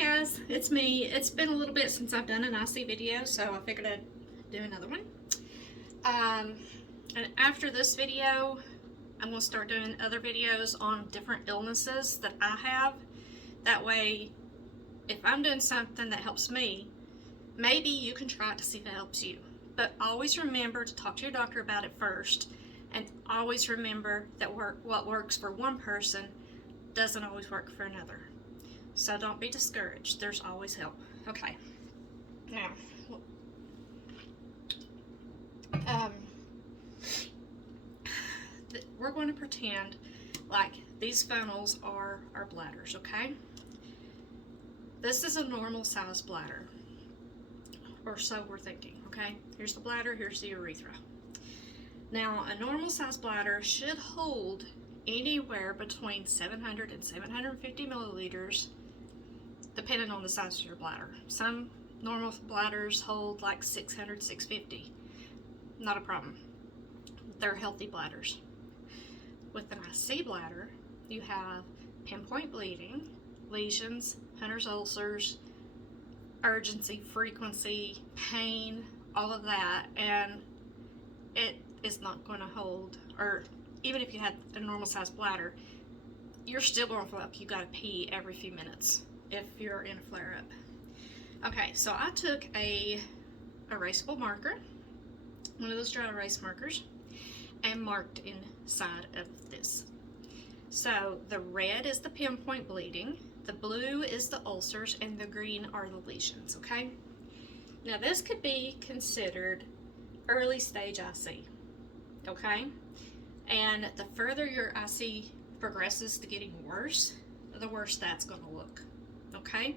guys, it's me. It's been a little bit since I've done an IC video, so I figured I'd do another one. And after this video, I'm going to start doing other videos on different illnesses that I have. That way, if I'm doing something that helps me, maybe you can try it to see if it helps you. But always remember to talk to your doctor about it first, and always remember that what works for one person doesn't always work for another. So don't be discouraged. There's always help. Okay. Now, we're going to pretend like these funnels are our bladders, okay? This is a normal size bladder, or so we're thinking, okay? Here's the bladder, here's the urethra. Now, a normal size bladder should hold anywhere between 700 and 750 milliliters, depending on the size of your bladder. Some normal bladders hold like 600, 650. Not a problem. They're healthy bladders. With an IC bladder, you have pinpoint bleeding, lesions, Hunter's ulcers, urgency, frequency, pain, all of that, and it is not going to hold, or even if you had a normal size bladder, you're still going to feel like you got to pee every few minutes if you're in a flare-up. Okay, so I took a erasable marker, one of those dry erase markers, and marked inside of this. So the red is the pinpoint bleeding, the blue is the ulcers, and the green are the lesions, okay? Now this could be considered early stage IC, okay? And the further your IC progresses to getting worse, the worse that's going to look, okay?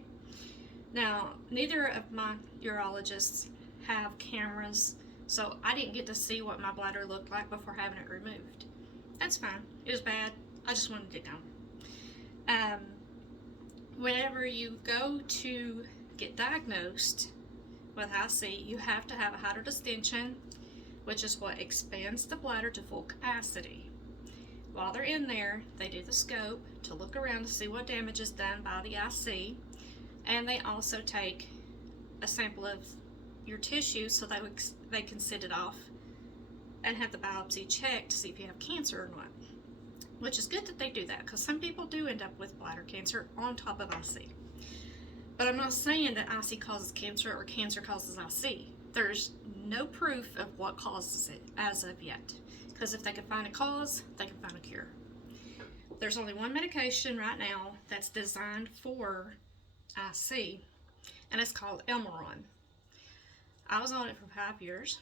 Now, neither of my urologists have cameras, so I didn't get to see what my bladder looked like before having it removed. That's fine. It was bad. I just wanted it gone. Whenever you go to get diagnosed with IC, you have to have a hydrodistension, which is what expands the bladder to full capacity. While they're in there, they do the scope to look around to see what damage is done by the IC, and they also take a sample of your tissue so they can sit it off and have the biopsy checked to see if you have cancer or not. Which is good that they do that, because some people do end up with bladder cancer on top of IC. But I'm not saying that IC causes cancer or cancer causes IC. There's no proof of what causes it as of yet. Because if they can find a cause, they can find a cure. There's only one medication right now that's designed for IC, and it's called Elmeron. I was on it for 5 years.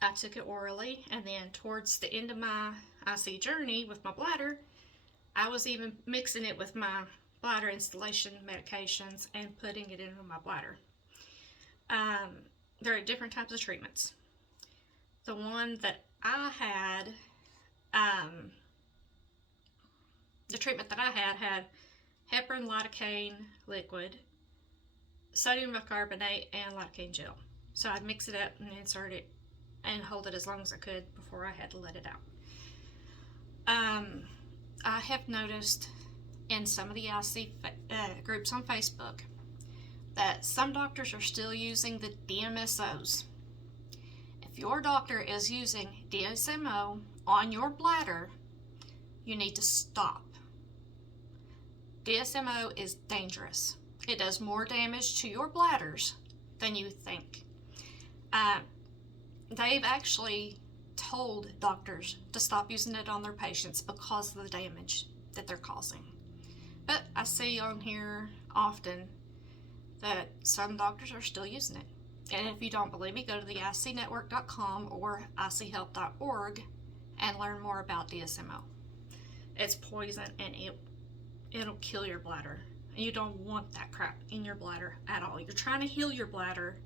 I took it orally, and then towards the end of my IC journey with my bladder, I was even mixing it with my bladder installation medications and putting it into my bladder. There are different types of treatments. The one that I had, the treatment that I had heparin, lidocaine liquid, sodium bicarbonate, and lidocaine gel. So I'd mix it up and insert it and hold it as long as I could before I had to let it out. I have noticed in some of the IC groups on Facebook that some doctors are still using the DMSOs. If your doctor is using DSMO on your bladder, you need to stop. DSMO is dangerous. It does more damage to your bladders than you think. They've actually told doctors to stop using it on their patients because of the damage that they're causing. But I see on here often that some doctors are still using it. And if you don't believe me, go to the icnetwork.com or ichelp.org and learn more about DSMO. It's poison, and it'll kill your bladder. You don't want that crap in your bladder at all. You're trying to heal your bladder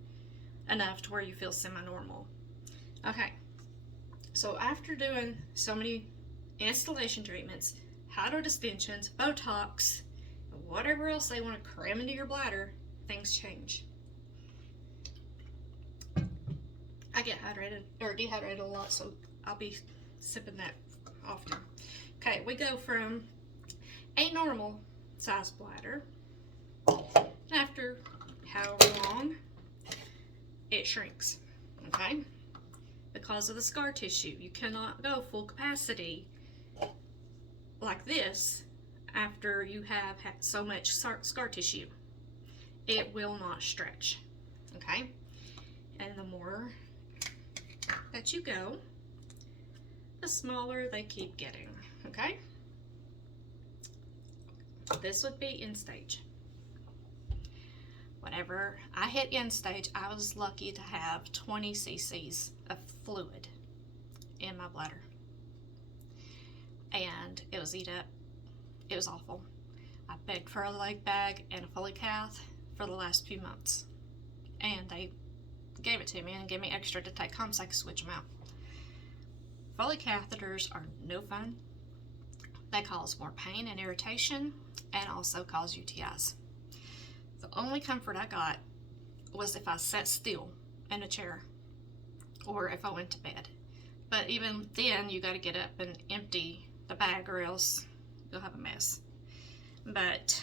enough to where you feel semi-normal. Okay, so after doing so many installation treatments, hydrodistensions, Botox, and whatever else they want to cram into your bladder, things change. I get dehydrated a lot, so I'll be sipping that often. Okay, we go from a normal size bladder after however long, it shrinks, okay? Because of the scar tissue. You cannot go full capacity like this after you have had so much scar tissue. It will not stretch, okay? And the more that you go, the smaller they keep getting, okay? This would be end stage. Whenever I hit end stage, I was lucky to have 20 cc's of fluid in my bladder. And it was eat up. It was awful. I begged for a leg bag and a Foley cath for the last few months. And they gave it to me and gave me extra to take home so I could switch them out. Foley catheters are no fun. They cause more pain and irritation and also cause UTIs. The only comfort I got was if I sat still in a chair or if I went to bed. But even then, you got to get up and empty the bag or else you'll have a mess. But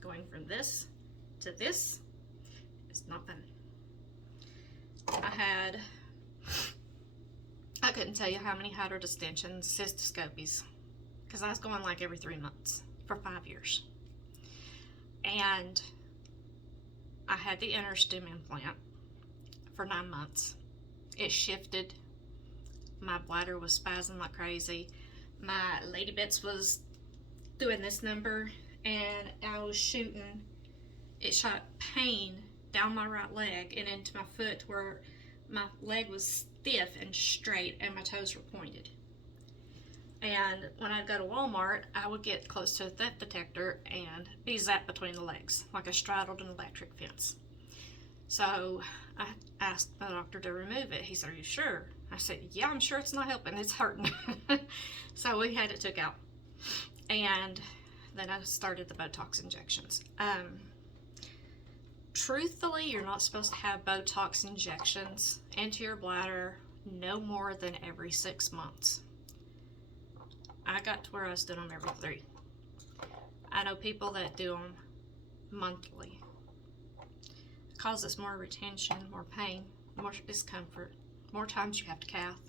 going from this to this is not fun. I couldn't tell you how many hydrodistensions, cystoscopies, because I was going like every 3 months for 5 years. And I had the InterStim implant for 9 months. It shifted. My bladder was spazzing like crazy. My lady bits was doing this number, and I was shooting. It shot pain down my right leg and into my foot where my leg was stiff and straight and my toes were pointed. And when I'd go to Walmart, I would get close to a theft detector and be zapped between the legs, like I straddled an electric fence. So I asked my doctor to remove it. He said, "Are you sure?" I said, "Yeah, I'm sure it's not helping. It's hurting." So we had it took out. And then I started the Botox injections. Truthfully, you're not supposed to have Botox injections into your bladder no more than every 6 months. I got to where I was doing them every 3. I know people that do them monthly. It causes more retention, more pain, more discomfort, more times you have to cath.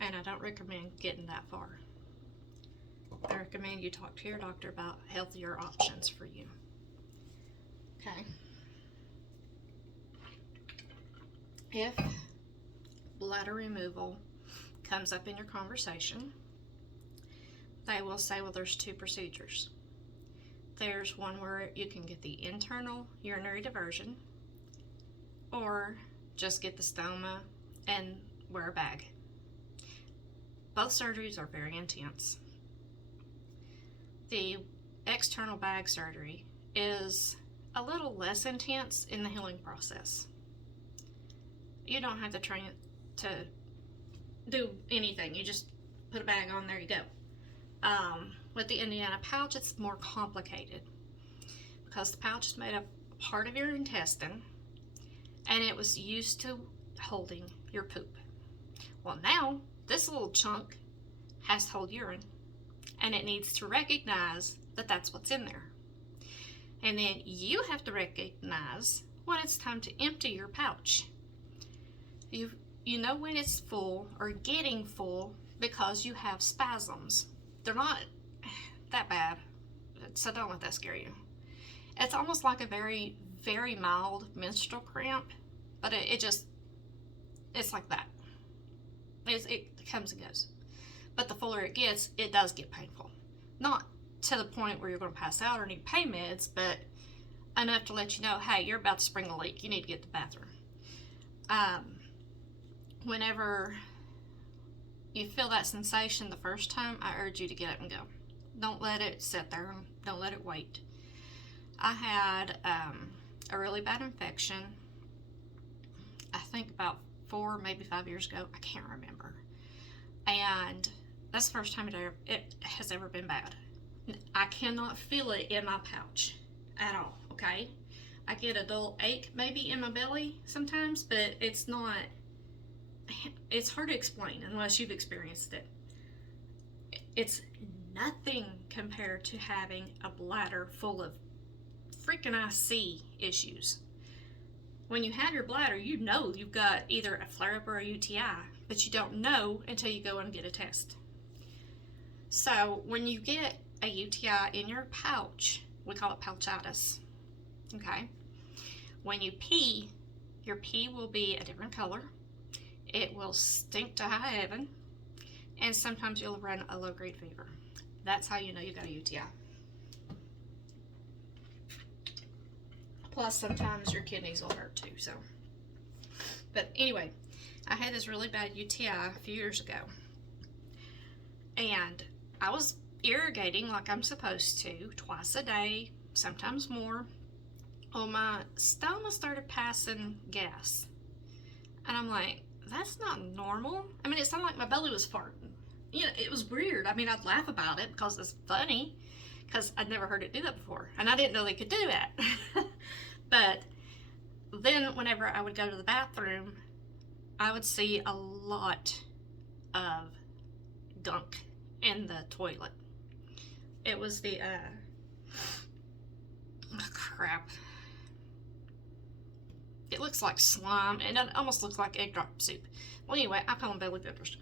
And I don't recommend getting that far. I recommend you talk to your doctor about healthier options for you. Okay. If bladder removal comes up in your conversation, they will say, well, there's 2 procedures. There's one where you can get the internal urinary diversion, or just get the stoma and wear a bag. Both surgeries are very intense. The external bag surgery is a little less intense in the healing process. You don't have to train it to do anything. You just put a bag on, there you go. With the Indiana pouch, it's more complicated because the pouch is made up part of your intestine and it was used to holding your poop. Well, now this little chunk has to hold urine and it needs to recognize that that's what's in there. And then you have to recognize when it's time to empty your pouch. You know when it's full or getting full because you have spasms. They're not that bad, so don't let that scare you. It's almost like a very, very mild menstrual cramp, but it's like that. It comes and goes. But the fuller it gets, it does get painful. Not to the point where you're going to pass out or need pain meds, but enough to let you know, hey, you're about to spring a leak. You need to get to the bathroom. Whenever you feel that sensation the first time, I urge you to get up and go. Don't let it sit there. Don't let it wait. I had a really bad infection, I think about 4, maybe 5 years ago. I can't remember. And that's the first time it has ever been bad. I cannot feel it in my pouch at all, okay? I get a dull ache maybe in my belly sometimes, but it's hard to explain unless you've experienced it. It's nothing compared to having a bladder full of freaking I see issues. When you have your bladder, you know you've got either a flare-up or a UTI, but you don't know until you go and get a test. So when you get a UTI in your pouch, we call it pouchitis, okay? When you pee, your pee will be a different color. It will stink to high heaven, and sometimes you'll run a low-grade fever. That's how you know you got a UTI. Plus, sometimes your kidneys will hurt too, so. But anyway, I had this really bad UTI a few years ago, and I was irrigating like I'm supposed to, twice a day, sometimes more. Well, my stoma started passing gas, and I'm like, that's not normal. I mean, it sounded like my belly was farting. You know, it was weird. I mean, I'd laugh about it because it's funny, because I'd never heard it do that before, and I didn't know they could do that. But then whenever I would go to the bathroom, I would see a lot of gunk in the toilet. It was the, crap. It looks like slime, and it almost looks like egg drop soup. Well, anyway, I call them belly builders.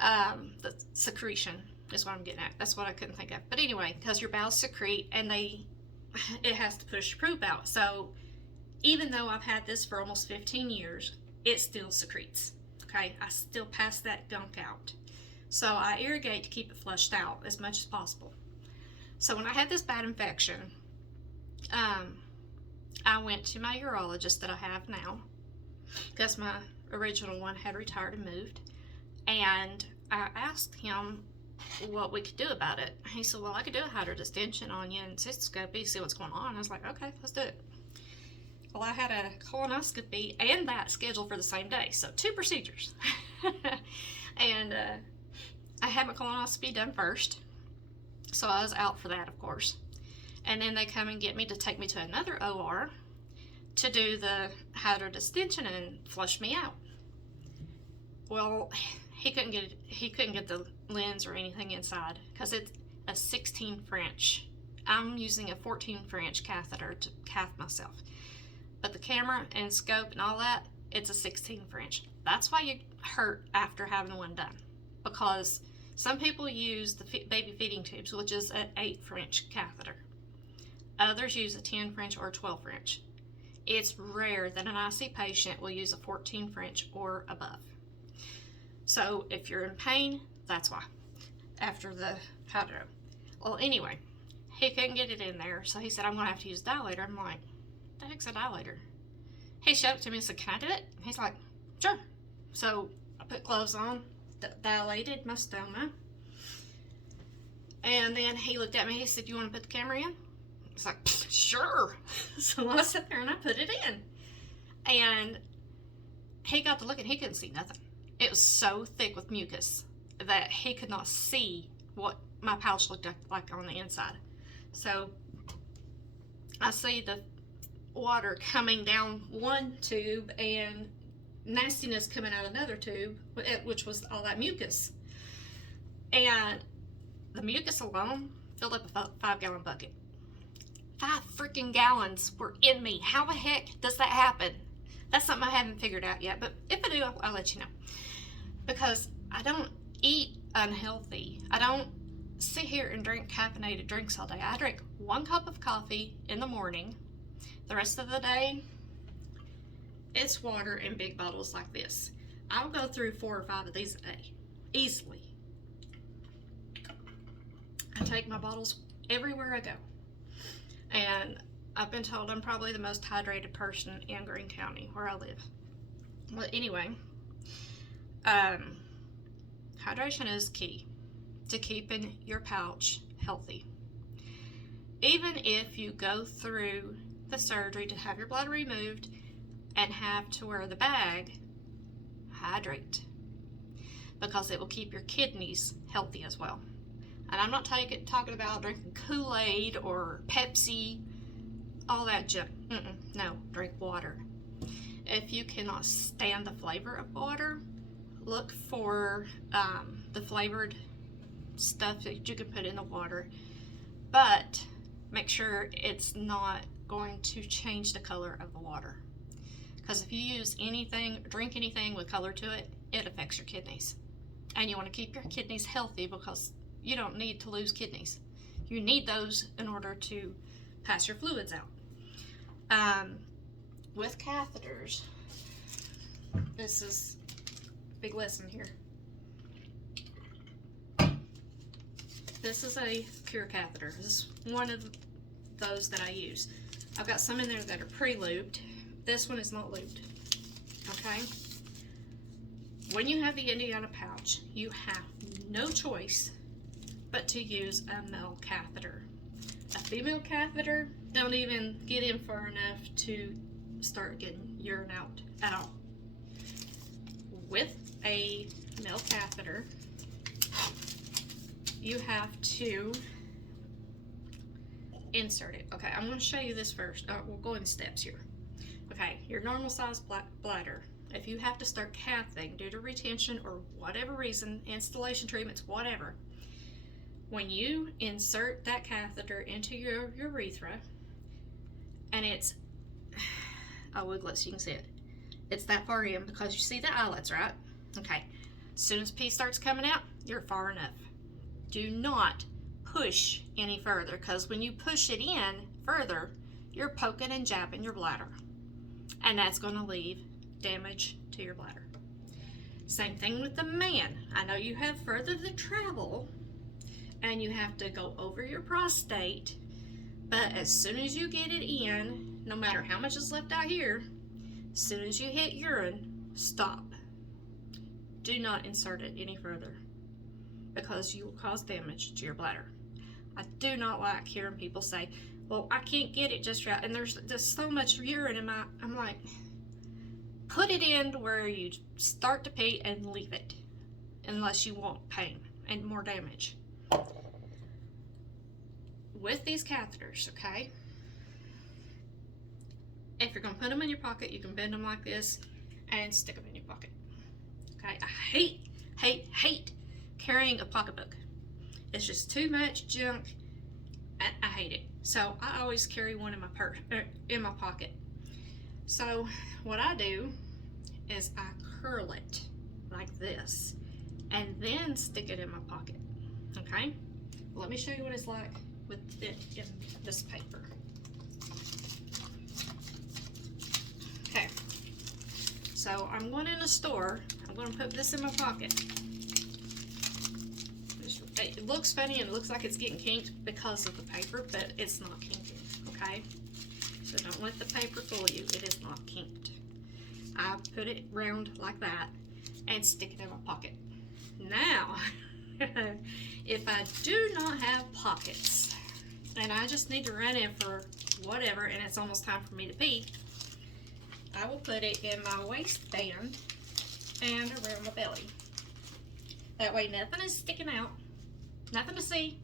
The secretion is what I'm getting at. That's what I couldn't think of. But anyway, because your bowels secrete, and it has to push poop out. So even though I've had this for almost 15 years, it still secretes. Okay, I still pass that gunk out. So I irrigate to keep it flushed out as much as possible. So when I had this bad infection, I went to my urologist that I have now, because my original one had retired and moved, and I asked him what we could do about it. He said, well, I could do a hydrodistension on you and cystoscopy, see what's going on. I was like, okay, let's do it. Well, I had a colonoscopy and that scheduled for the same day, so 2 procedures. And I had my colonoscopy done first, so I was out for that, of course. And then they come and get me to take me to another OR to do the hydrodistension and flush me out. Well, he couldn't get the lens or anything inside because it's a 16 French. I'm using a 14 French catheter to cath myself. But the camera and scope and all that, it's a 16 French. That's why you hurt after having one done. Because some people use the baby feeding tubes, which is an 8 French catheter. Others use a 10 French or 12 French. It's rare that an IC patient will use a 14 French or above. So if you're in pain, that's why. After the hydro. Well, anyway, he couldn't get it in there, so he said, I'm going to have to use a dilator. I'm like, the heck's a dilator? He showed it to me and said, can I do it? And he's like, sure. So I put gloves on, dilated my stoma. And then he looked at me, he said, you want to put the camera in? I was like, sure. So I sat there and I put it in. And he got to look and he couldn't see nothing. It was so thick with mucus that he could not see what my pouch looked like on the inside. So I see the water coming down one tube and nastiness coming out another tube, which was all that mucus. And the mucus alone filled up a 5-gallon bucket. 5 freaking gallons were in me. How the heck does that happen? That's something I haven't figured out yet, but if I do, I'll let you know. Because I don't eat unhealthy. I don't sit here and drink caffeinated drinks all day. I drink 1 cup of coffee in the morning. The rest of the day, it's water in big bottles like this. I'll go through 4 or 5 of these a day, easily. I take my bottles everywhere I go. And I've been told I'm probably the most hydrated person in Greene County, where I live. Well, anyway, hydration is key to keeping your pouch healthy. Even if you go through the surgery to have your bladder removed and have to wear the bag, hydrate, because it will keep your kidneys healthy as well. And I'm not talking about drinking Kool-Aid or Pepsi, all that junk. No, drink water. If you cannot stand the flavor of water, look for the flavored stuff that you can put in the water. But make sure it's not going to change the color of the water. Because if you use anything, drink anything with color to it, it affects your kidneys. And you want to keep your kidneys healthy because you don't need to lose kidneys. You need those in order to pass your fluids out. With catheters, this is a big lesson here. This is a pure catheter. This is one of those that I use. I've got some in there that are pre-lubed. This one is not lubed, okay? When you have the Indiana pouch, you have no choice but to use a male catheter. A female catheter don't even get in far enough to start getting urine out at all. With a male catheter, you have to insert it. Okay, I'm going to show you this first. We'll go in steps here. Okay, your normal size bladder. If you have to start cathing due to retention or whatever reason, installation treatments, whatever, when you insert that catheter into your urethra, and it's, I'll wiggle it so you can see it. It's that far in because you see the eyelets, right? Okay, as soon as pee starts coming out, you're far enough. Do not push any further, because when you push it in further, you're poking and jabbing your bladder, and that's going to leave damage to your bladder. Same thing with the man. I know you have further to travel and you have to go over your prostate, but as soon as you get it in, no matter how much is left out here, as soon as you hit urine, stop. Do not insert it any further, because you will cause damage to your bladder. I do not like hearing people say, well, I can't get it just right, and there's so much urine in my, I'm like, put it in where you start to pee and leave it, unless you want pain and more damage. With these catheters, okay, if you're going to put them in your pocket, you can bend them like this and stick them in your pocket. Okay, I hate carrying a pocketbook. It's just too much junk, and I hate it. So I always carry one in my purse, in my pocket. So what I do is I curl it like this and then stick it in my pocket. Okay, let me show you what it's like with it in this paper. Okay, so I'm going in a store. I'm going to put this in my pocket. It looks funny and it looks like it's getting kinked because of the paper, but it's not kinking, okay? So don't let the paper fool you. It is not kinked. I put it round like that and stick it in my pocket. Now, if I do not have pockets and I just need to run in for whatever and it's almost time for me to pee, I will put it in my waistband and around my belly. That way nothing is sticking out, nothing to see,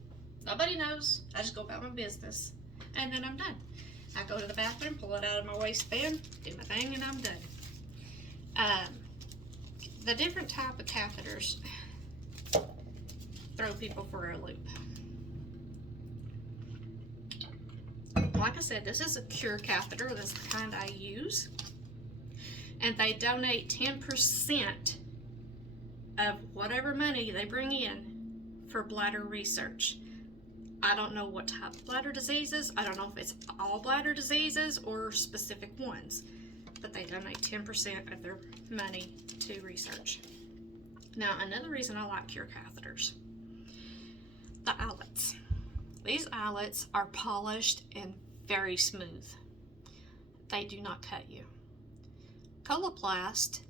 nobody knows. I just go about my business and then I'm done. I go to the bathroom, pull it out of my waistband, do my thing, and I'm done. The different type of catheters throw people for a loop. Like I said, this is a pure catheter. That's the kind I use. And they donate 10% of whatever money they bring in for bladder research. I don't know what type of bladder diseases. I don't know if it's all bladder diseases or specific ones, but they donate 10% of their money to research. Now, another reason I like pure catheters, the eyelets. These eyelets are polished and very smooth. They do not cut you. Coloplast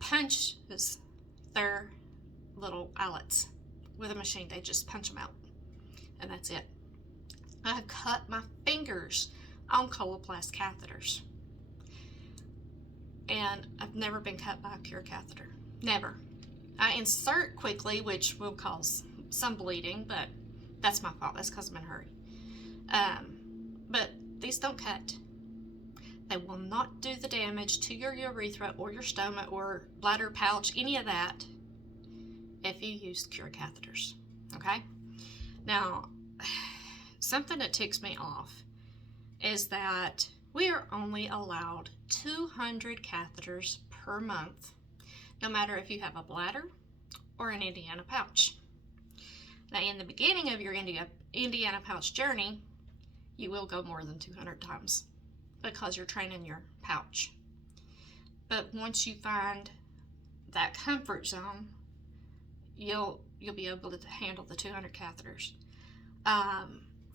punches their little eyelets with a machine. They just punch them out, and that's it. I have cut my fingers on Coloplast catheters, and I've never been cut by a pure catheter. Never. I insert quickly, which will cause some bleeding, but that's my fault. That's because I'm in a hurry. But these don't cut. They will not do the damage to your urethra or your stoma or bladder pouch, any of that, if you use pure catheters. Okay? Now, something that ticks me off is that we are only allowed 200 catheters per month, no matter if you have a bladder or an Indiana pouch. Now, in the beginning of your Indiana pouch journey, you will go more than 200 times because you're training your pouch. But once you find that comfort zone, you'll be able to handle the 200 catheters.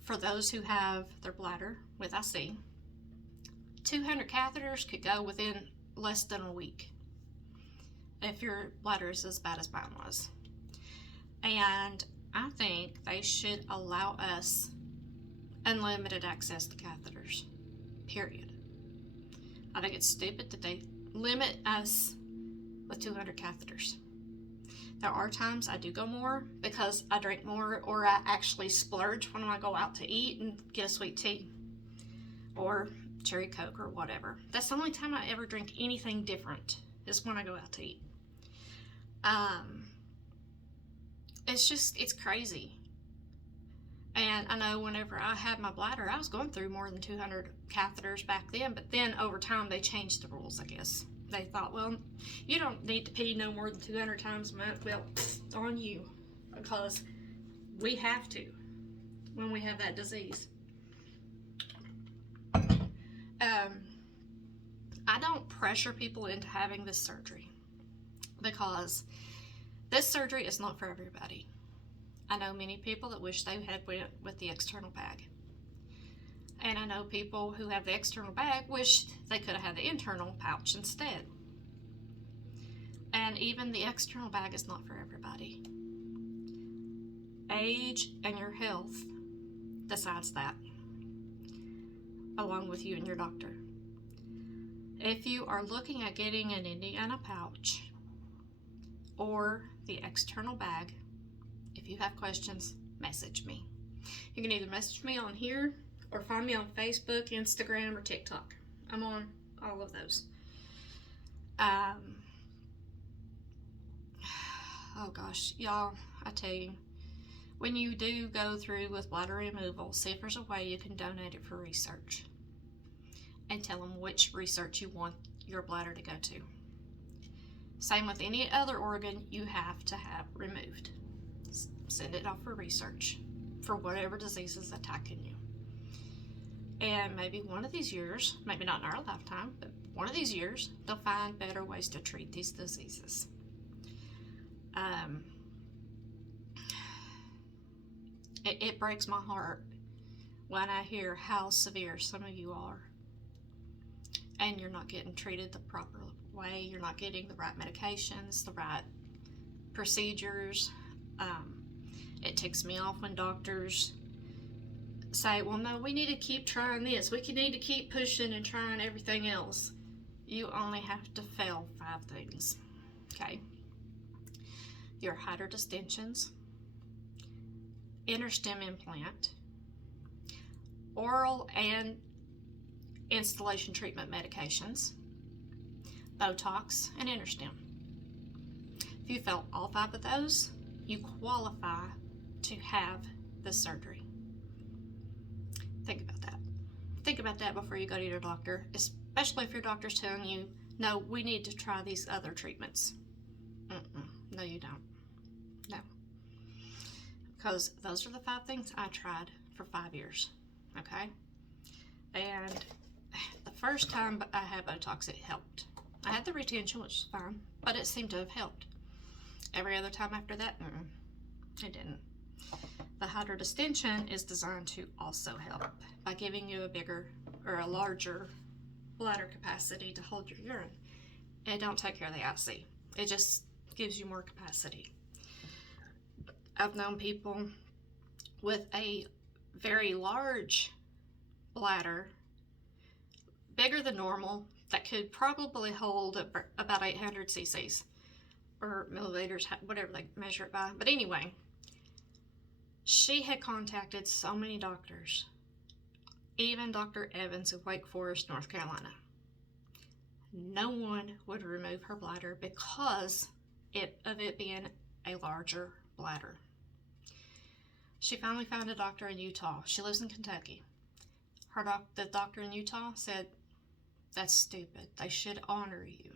For those who have their bladder with IC, 200 catheters could go within less than a week if your bladder is as bad as mine was. And I think they should allow us unlimited access to catheters, period. I think it's stupid that they limit us with 200 catheters. There are times I do go more because I drink more, or I actually splurge when I go out to eat and get a sweet tea or cherry Coke or whatever. That's the only time I ever drink anything different, is when I go out to eat. It's crazy. And I know whenever I had my bladder, I was going through more than 200 catheters back then, but then over time they changed the rules, I guess. They thought, well, you don't need to pee no more than 200 times a month. Well, it's on you, because we have to when we have that disease. I don't pressure people into having this surgery, because this surgery is not for everybody. I know many people that wish they had went with the external bag. And I know people who have the external bag wish they could have had the internal pouch instead. And even the external bag is not for everybody. Age and your health decides that, along with you and your doctor. If you are looking at getting an Indiana pouch or the external bag, if you have questions, message me. You can either message me on here or find me on Facebook, Instagram, or TikTok. I'm on all of those. Oh gosh, y'all, I tell you, when you do go through with bladder removal, see if there's a way you can donate it for research. And tell them which research you want your bladder to go to. Same with any other organ you have to have removed. Send it off for research for whatever disease is attacking you. And maybe one of these years, maybe not in our lifetime, but one of these years, they'll find better ways to treat these diseases. It breaks my heart when I hear how severe some of you are, and you're not getting treated the proper way. You're not getting the right medications, the right procedures. It ticks me off when doctors say, well, no, we need to keep trying this. We need to keep pushing and trying everything else. You only have to fail 5 things, okay? Your hydrodistensions, interstem implant, oral and installation treatment medications, Botox, and interstem. If you fail all 5 of those, you qualify to have the surgery. Think about that. Think about that before you go to your doctor, especially if your doctor's telling you, no, we need to try these other treatments. No, you don't. No. Because those are the 5 things I tried for 5 years, okay? And the first time I had Botox, it helped. I had the retention, which was fine, but it seemed to have helped. Every other time after that, it didn't. The hydrodistension is designed to also help by giving you a bigger or a larger bladder capacity to hold your urine. It don't take care of the IC. It just gives you more capacity. I've known people with a very large bladder, bigger than normal, that could probably hold about 800 cc's or milliliters, whatever they measure it by. But anyway, she had contacted so many doctors, even Dr. Evans of Wake Forest, North Carolina. No one would remove her bladder because of it being a larger bladder. She finally found a doctor in Utah. She lives in Kentucky. the doctor in Utah said, that's stupid. They should honor you.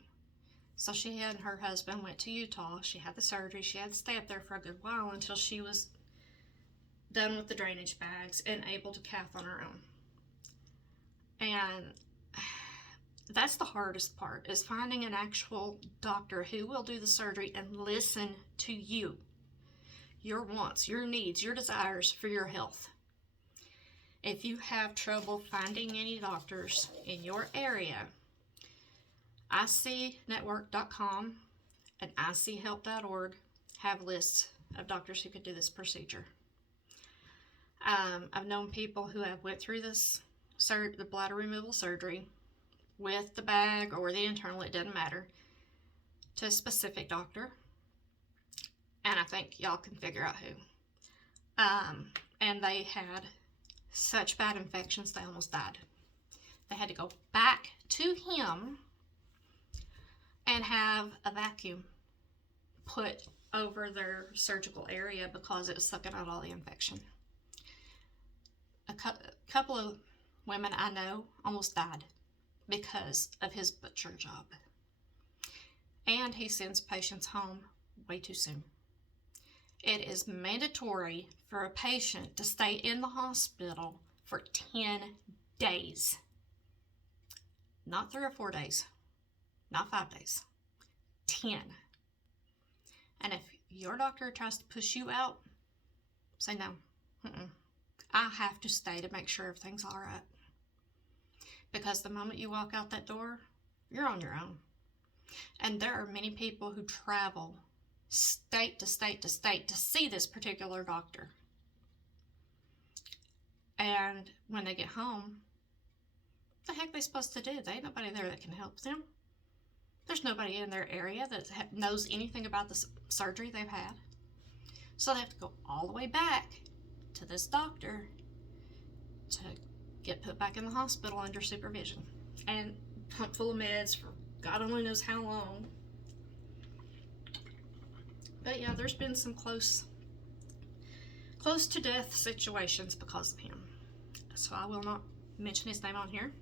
So she and her husband went to Utah. She had the surgery. She had to stay up there for a good while until she was done with the drainage bags and able to cath on her own. And that's the hardest part, is finding an actual doctor who will do the surgery and listen to you, your wants, your needs, your desires for your health. If you have trouble finding any doctors in your area, icnetwork.com and ichelp.org have lists of doctors who could do this procedure. I've known people who have went through this the bladder removal surgery with the bag or the internal, it doesn't matter, to a specific doctor, and I think y'all can figure out who. And they had such bad infections they almost died. They had to go back to him and have a vacuum put over their surgical area because it was sucking out all the infection. A couple of women I know almost died because of his butcher job. And he sends patients home way too soon. It is mandatory for a patient to stay in the hospital for 10 days. Not 3 or 4 days. Not 5 days. 10. And if your doctor tries to push you out, say no. I have to stay to make sure everything's all right. Because the moment you walk out that door, you're on your own. And there are many people who travel state to state to state to see this particular doctor. And when they get home, what the heck are they supposed to do? There ain't nobody there that can help them. There's nobody in their area that knows anything about the surgery they've had. So they have to go all the way back to this doctor to get put back in the hospital under supervision and pumped full of meds for God only knows how long. But yeah, there's been some close to death situations because of him. So I will not mention his name on here.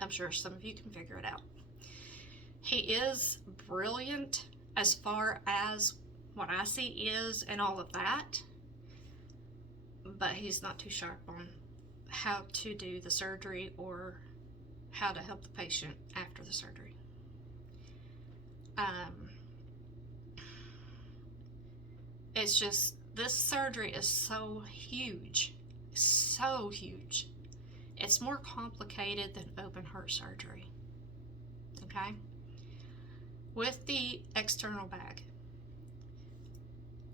I'm sure some of you can figure it out. He is brilliant as far as what I see is and all of that, but he's not too sharp on how to do the surgery or how to help the patient after the surgery. It's just, this surgery is so huge, It's more complicated than open heart surgery, okay? With the external bag,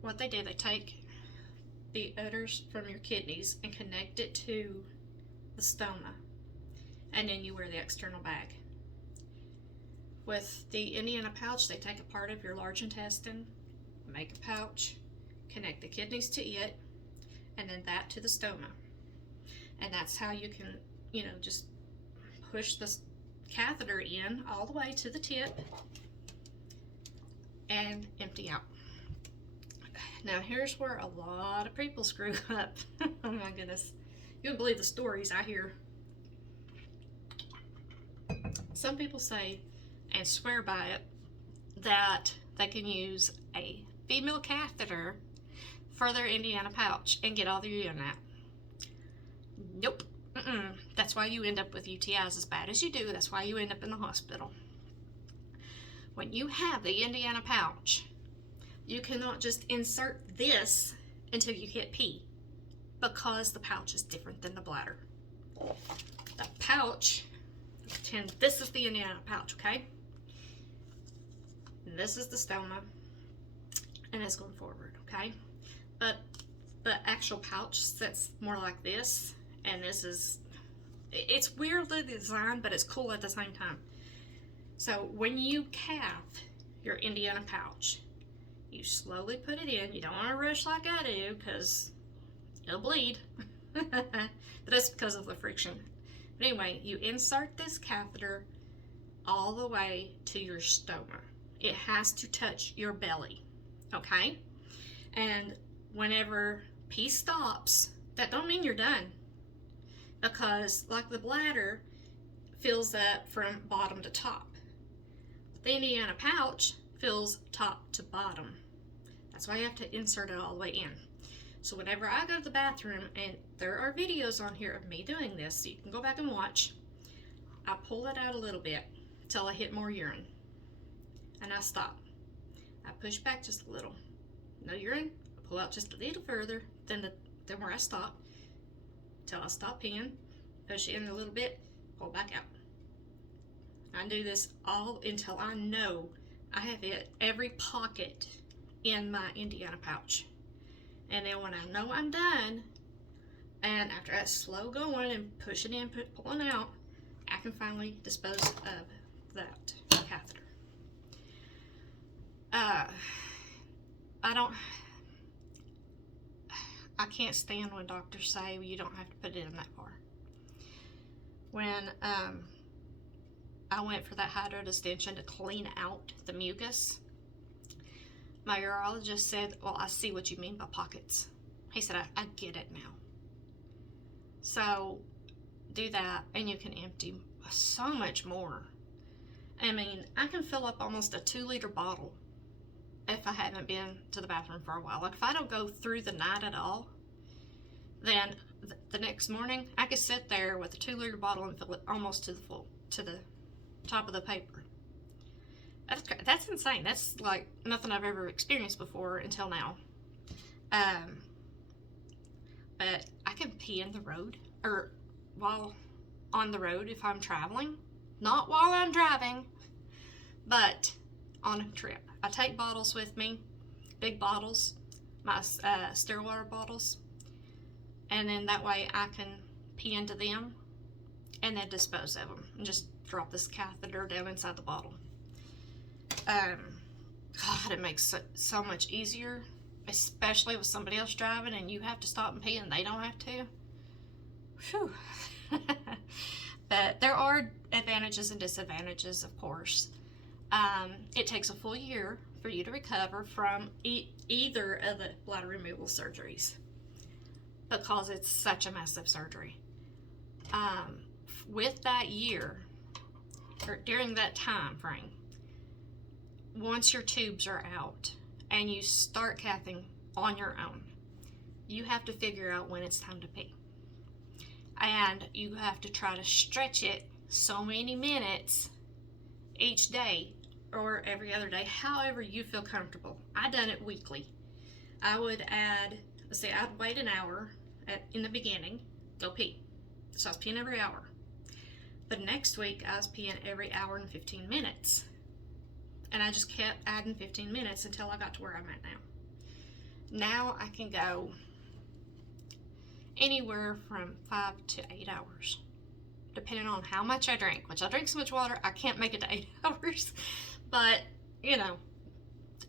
what they do, they take the udders from your kidneys and connect it to the stoma, and then you wear the external bag. With the Indiana pouch, they take a part of your large intestine, make a pouch, connect the kidneys to it, and then that to the stoma. And that's how you can, just push this catheter in all the way to the tip and empty out. Now here's where a lot of people screw up. Oh my goodness. You wouldn't believe the stories I hear. Some people say, and swear by it, that they can use a female catheter for their Indiana pouch and get all their urine out. Nope. That's why you end up with UTIs as bad as you do. That's why you end up in the hospital. When you have the Indiana pouch, you cannot just insert this until you hit P, because the pouch is different than the bladder. The pouch, pretend this is the Indiana pouch, okay? And this is the stoma, and it's going forward, okay? But the actual pouch sits more like this, and this is, it's weirdly designed, but it's cool at the same time. So when you cath your Indiana pouch, you slowly put it in. You don't want to rush like I do, because it'll bleed. But that's because of the friction. But anyway, you insert this catheter all the way to your stoma. It has to touch your belly, okay? And whenever P stops, that don't mean you're done. because like the bladder fills up from bottom to top. The Indiana pouch fills top to bottom. That's why you have to insert it all the way in. So whenever I go to the bathroom, and there are videos on here of me doing this, so you can go back and watch, I pull it out a little bit until I hit more urine. And I stop. I push back just a little. No urine, I pull out just a little further than where I stopped, until I stop peeing, push in a little bit, pull back out. I do this all until I know I have hit every pocket in my Indiana pouch. And then when I know I'm done, and after that slow going and pushing in, pulling out, I can finally dispose of that catheter. I can't stand when doctors say, well, you don't have to put it in that far. When I went for that hydrodistension to clean out the mucus, my urologist said, well, I see what you mean by pockets. He said, I get it now. So do that, and you can empty so much more. I mean, I can fill up almost a 2-liter bottle if I haven't been to the bathroom for a while. Like if I don't go through the night at all, then the next morning I could sit there with a 2-liter bottle and fill it almost to the top of the paper. That's insane. That's like nothing I've ever experienced before until now. But I can pee in the road, or while on the road if I'm traveling. Not while I'm driving, but on a trip. I take bottles with me, big bottles, my still water bottles, and then that way I can pee into them and then dispose of them and just drop this catheter down inside the bottle. God, it makes it so much easier, especially with somebody else driving and you have to stop and pee and they don't have to. Whew. But there are advantages and disadvantages, of course. It takes a full year for you to recover from either of the bladder removal surgeries because it's such a massive surgery. With that year, or during that time frame, once your tubes are out and you start cathing on your own, you have to figure out when it's time to pee. And you have to try to stretch it so many minutes each day or every other day, however you feel comfortable. I done it weekly. I would add, I'd wait an hour in the beginning, go pee. So I was peeing every hour. But next week I was peeing every hour and 15 minutes. And I just kept adding 15 minutes until I got to where I'm at now. Now I can go anywhere from 5 to 8 hours, depending on how much I drink, which I drink so much water, I can't make it to 8 hours, but, you know,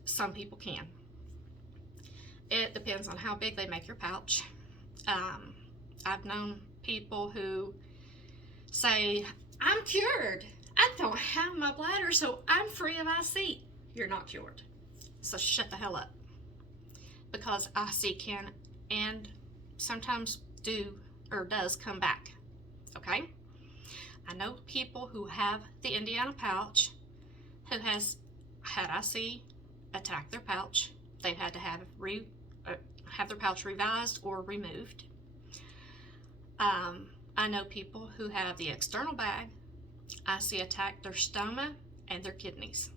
some people can. It depends on how big they make your pouch. I've known people who say, I'm cured. I don't have my bladder, so I'm free of IC. You're not cured. So shut the hell up. Because IC can and sometimes does come back. Okay? I know people who have the Indiana pouch who has had IC attack their pouch. They've had to have their pouch revised or removed. I know people who have the external bag. IC attack their stoma and their kidneys.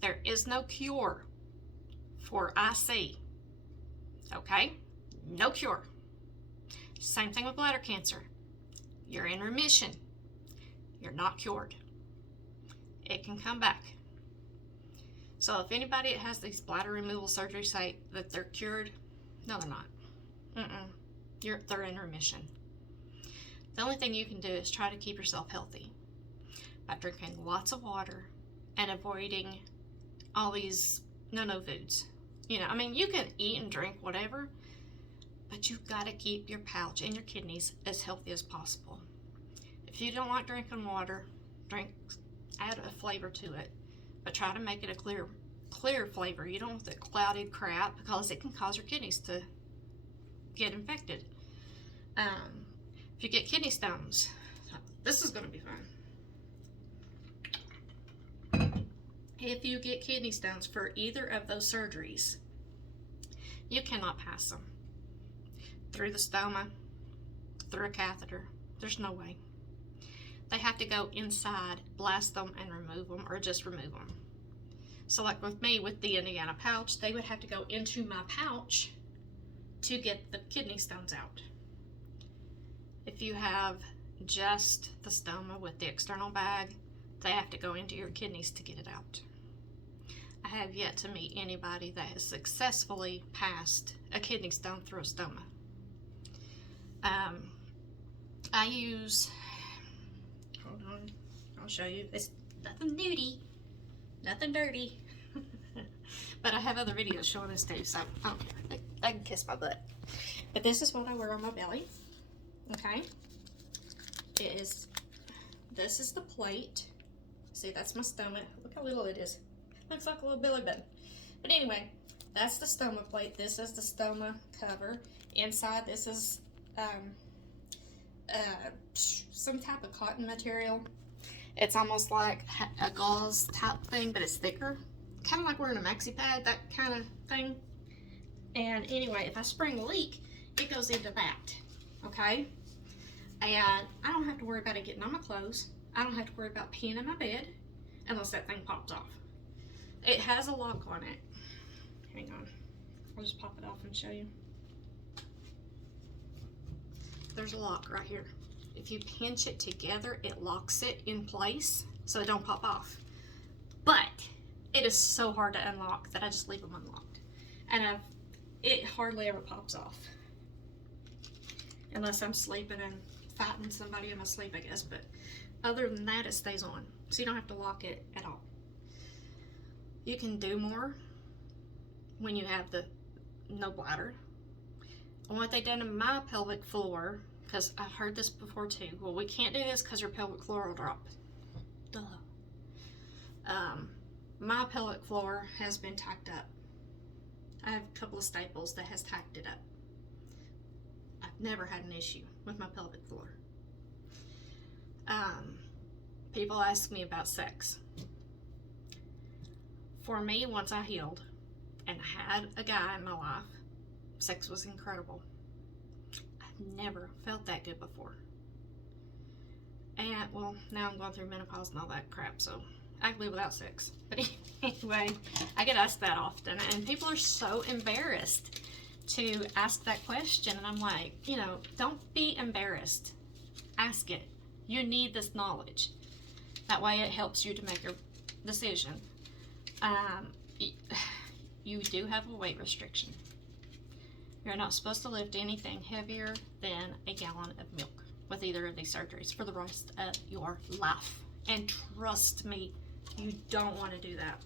There is no cure for IC. Okay? No cure. Same thing with bladder cancer. You're in remission. You're not cured. It can come back. So if anybody that has these bladder removal surgeries say that they're cured, no, they're not. They're in remission. The only thing you can do is try to keep yourself healthy by drinking lots of water and avoiding all these no foods. You know, I mean, you can eat and drink whatever, but you've got to keep your pouch and your kidneys as healthy as possible. If you don't like drinking water, add a flavor to it, but try to make it a clear flavor. You don't want the clouded crap because it can cause your kidneys to get infected. If you get kidney stones, this is going to be fun. If you get kidney stones for either of those surgeries, you cannot pass them through the stoma, through a catheter. There's no way. They have to go inside, blast them, and remove them, or just remove them. So like with me, with the Indiana pouch, they would have to go into my pouch to get the kidney stones out. If you have just the stoma with the external bag, they have to go into your kidneys to get it out. I have yet to meet anybody that has successfully passed a kidney stone through a stoma. I use, hold on, I'll show you. It's nothing nudie, nothing dirty. But I have other videos showing this too, so I don't care. I can kiss my butt. But this is what I wear on my belly. Okay. This is the plate. See, that's my stoma. Look how little it is. Looks like a little belly button. But anyway, that's the stoma plate. This is the stoma cover. Inside, this is some type of cotton material. It's almost like a gauze type thing, but it's thicker. Kind of like wearing a maxi pad, that kind of thing. And anyway, if I spring a leak, it goes into that. Okay? And I don't have to worry about it getting on my clothes. I don't have to worry about peeing in my bed unless that thing pops off. It has a lock on it. Hang on. I'll just pop it off and show you. There's a lock right here. If you pinch it together, it locks it in place so it don't pop off. But it is so hard to unlock that I just leave them unlocked. And it hardly ever pops off. Unless I'm sleeping and fighting somebody in my sleep, I guess. But other than that, it stays on. So you don't have to lock it at all. You can do more when you have the no bladder. And what they done in my pelvic floor, because I've heard this before too. Well, we can't do this because your pelvic floor will drop. Duh. My pelvic floor has been tacked up. I have a couple of staples that has tacked it up. I've never had an issue with my pelvic floor. People ask me about sex. For me, once I healed and had a guy in my life, sex was incredible. I've never felt that good before. And, well, now I'm going through menopause and all that crap, so I can live without sex. But anyway, I get asked that often, and people are so embarrassed to ask that question, and I'm like, you know, don't be embarrassed. Ask it. You need this knowledge. That way it helps you to make your decision. You do have a weight restriction. You're not supposed to lift anything heavier than a gallon of milk with either of these surgeries for the rest of your life. And trust me, you don't want to do that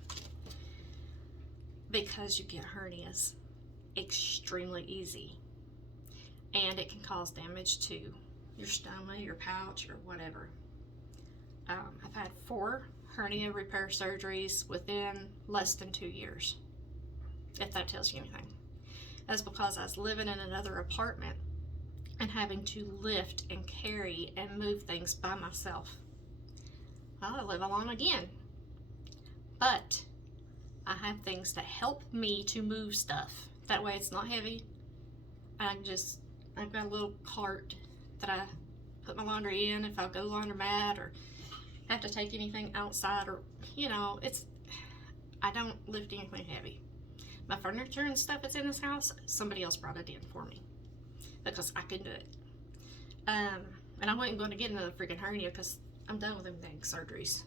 because you get hernias extremely easy, and it can cause damage to your stoma, your pouch, or whatever. I've had 4 hernia repair surgeries within less than 2 years, if that tells you anything. That's because I was living in another apartment and having to lift and carry and move things by myself. Well, I live alone again, but I have things that help me to move stuff. That way it's not heavy. I've got a little cart that I put my laundry in if I go laundromat or have to take anything outside, or, you know, I don't lift anything heavy. My furniture and stuff that's in this house, somebody else brought it in for me because I couldn't do it. And I wasn't going to get another freaking hernia because I'm done with them dang surgeries.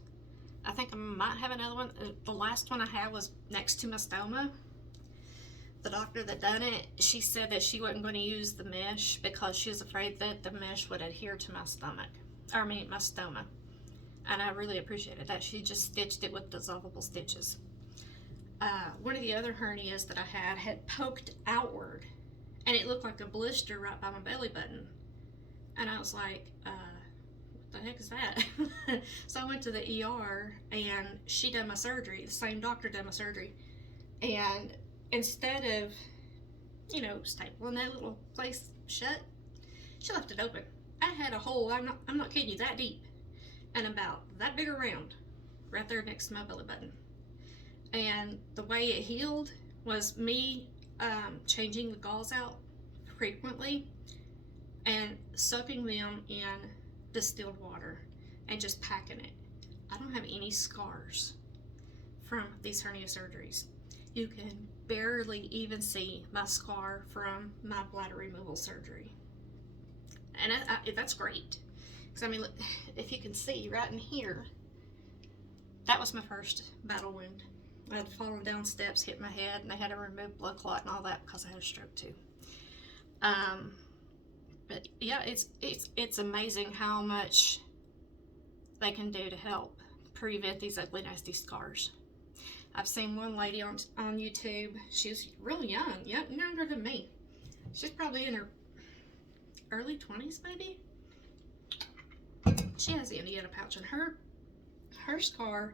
I think I might have another one. The last one I had was next to my stoma. The doctor that done it, she said that she wasn't going to use the mesh because she was afraid that the mesh would adhere to my stomach. My stoma. And I really appreciated that. She just stitched it with dissolvable stitches. One of the other hernias that I had poked outward, and it looked like a blister right by my belly button. And I was like, what the heck is that? So I went to the ER, and she done my surgery. The same doctor done my surgery. And instead of, you know, stapling that little place shut, she left it open. I had a hole, I'm not kidding you, that deep and about that big around right there next to my belly button. And the way it healed was me changing the gauze out frequently and soaking them in distilled water and just packing it. I don't have any scars from these hernia surgeries. You can barely even see my scar from my bladder removal surgery. And that's great. Because I mean, look, if you can see right in here, that was my first battle wound. I had fallen down steps, hit my head, and they had to remove blood clot and all that because I had a stroke too. But yeah, it's amazing how much they can do to help prevent these ugly, nasty scars. I've seen one lady on YouTube. She's really young, younger than me. She's probably in her early 20s, maybe. She has the Indiana pouch, and her scar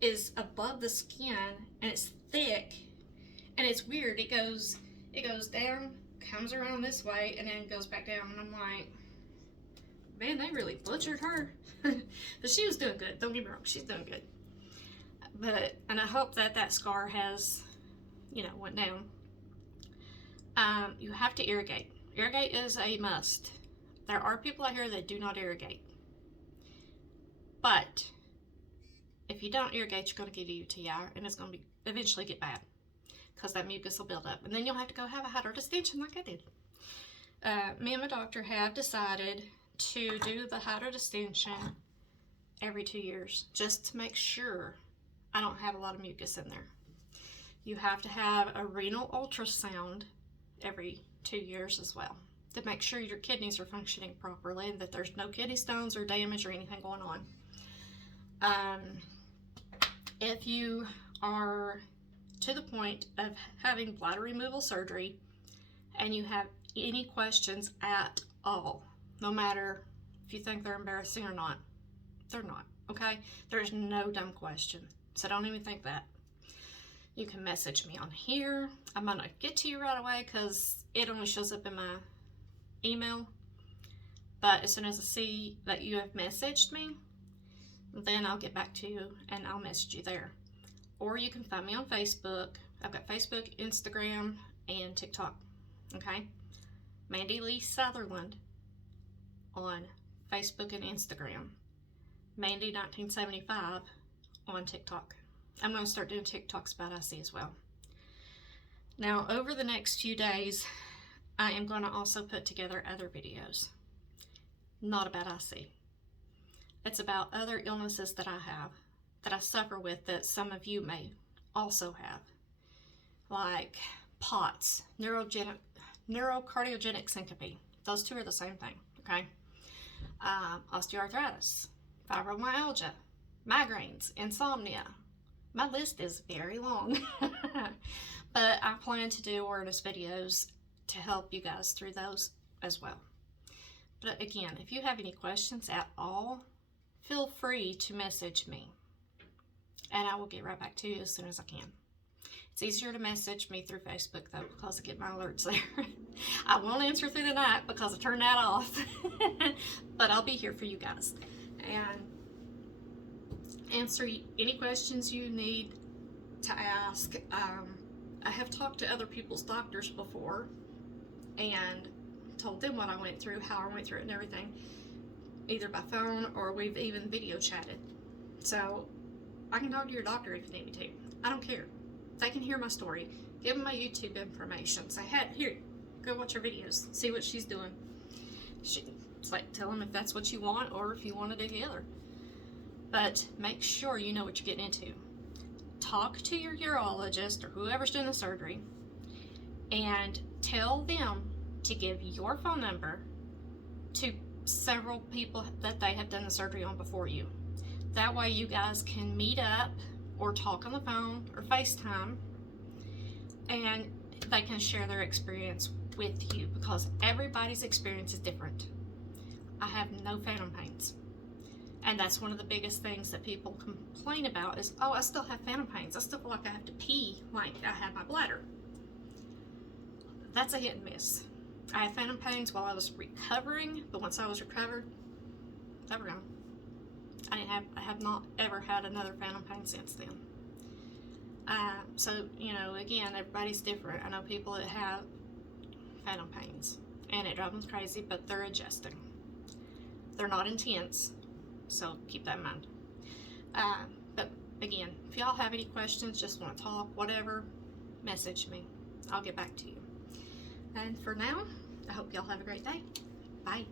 is above the skin, and it's thick, and it's weird. It goes down, comes around this way, and then goes back down. And I'm like, man, they really butchered her. But she was doing good. Don't get me wrong, she's doing good. And I hope that scar has, went down. You have to irrigate. Irrigate is a must. There are people out here that do not irrigate. But if you don't irrigate, you're going to get a UTI, and it's going to eventually get bad because that mucus will build up, and then you'll have to go have a hydrodistension like I did. Me and my doctor have decided to do the hydrodistension every 2 years just to make sure I don't have a lot of mucus in there. You have to have a renal ultrasound every 2 years as well to make sure your kidneys are functioning properly and that there's no kidney stones or damage or anything going on. If you are to the point of having bladder removal surgery and you have any questions at all, no matter if you think they're embarrassing or not, they're not, okay? There's no dumb question, so don't even think that. You can message me on here. I might not get to you right away because it only shows up in my email, but as soon as I see that you have messaged me, then I'll get back to you and I'll message you there. Or you can find me on Facebook. I've got Facebook, Instagram, and TikTok, okay? Mandy Lee Sutherland on Facebook and Instagram. Mandy 1975 on TikTok. I'm going to start doing TikToks about IC as well. Now, over the next few days, I am going to also put together other videos. Not about IC. It's about other illnesses that I have, that I suffer with, that some of you may also have. Like POTS, neurocardiogenic syncope. Those two are the same thing, okay? Osteoarthritis, fibromyalgia, migraines, insomnia. My list is very long. But I plan to do awareness videos to help you guys through those as well. But again, if you have any questions at all, feel free to message me. And I will get right back to you as soon as I can. It's easier to message me through Facebook though, because I get my alerts there. I won't answer through the night because I turned that off. But I'll be here for you guys and answer any questions you need to ask. I have talked to other people's doctors before and told them what I went through, how I went through it and everything, either by phone or we've even video chatted. So I can talk to your doctor if you need me to. I don't care. They can hear my story. Give them my YouTube information. Say, hey, here, go watch her videos. See what she's doing. It's like, tell them if that's what you want or if you want to do the other. But make sure you know what you're getting into. Talk to your urologist or whoever's doing the surgery and tell them to give your phone number to several people that they have done the surgery on before you. That way you guys can meet up or talk on the phone or FaceTime and they can share their experience with you because everybody's experience is different. I have no phantom pains. And that's one of the biggest things that people complain about is, oh, I still have phantom pains. I still feel like I have to pee like I have my bladder. That's a hit and miss. I had phantom pains while I was recovering, but once I was recovered, they were gone. I have not ever had another phantom pain since then. So, you know, again, everybody's different. I know people that have phantom pains, and it drives them crazy, but they're adjusting. They're not intense, so keep that in mind. But again, if y'all have any questions, just want to talk, whatever, message me. I'll get back to you. And for now, I hope y'all have a great day. Bye.